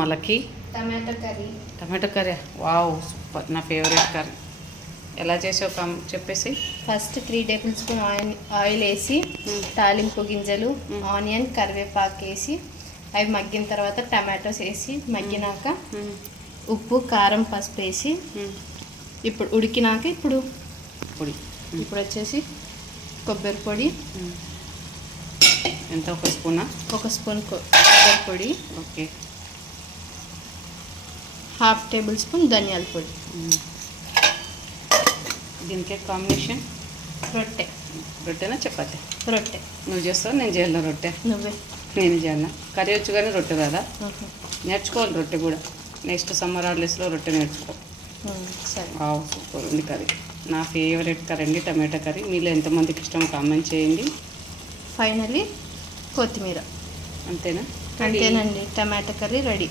మళ్ళీ tomato curry wow super, నా favourite curry. ఎలా చేసావు చెప్పేసి. ఫస్ట్ 3 టేబుల్ స్పూన్ ఆయిల్ వేసి తాలింపు గింజలు, ఆనియన్, కరివేపాకు వేసి అవి మగ్గిన తర్వాత టమాటోస్ వేసి మగ్గినాక ఉప్పు, కారం, పసుపు వేసి ఇప్పుడు ఉడికినాక ఇప్పుడు వచ్చేసి కొబ్బరి పొడి ఎంత, 1 స్పూనా? 1 స్పూన్ కొబ్బరి పొడి, ఓకే. 1/2 టేబుల్ స్పూన్ ధనియాల పొడి. దీనికి కాంబినేషన్ రొట్టెనా చపాతి? రొట్టె. నువ్వు చేస్తావు, నేను చేయాలి రొట్టె? నువ్వే. నేను చేయాలి. కర్రీ వచ్చు కానీ రొట్టె కదా, నేర్చుకోవాలి రొట్టె కూడా. నెక్స్ట్ సమ్మర్ హాలిడేస్లో రొట్టె నేర్చుకో. సరే. సూపర్ ఉంది కర్రీ. నా ఫేవరెట్ కర్రీ అండి టమాటా కర్రీ. మీలో ఎంతమందికి ఇష్టం కామెంట్ చేయండి. ఫైనల్లీ కొత్తిమీర. అంతేనా? అంతేనండి, టమాటా కర్రీ రెడీ.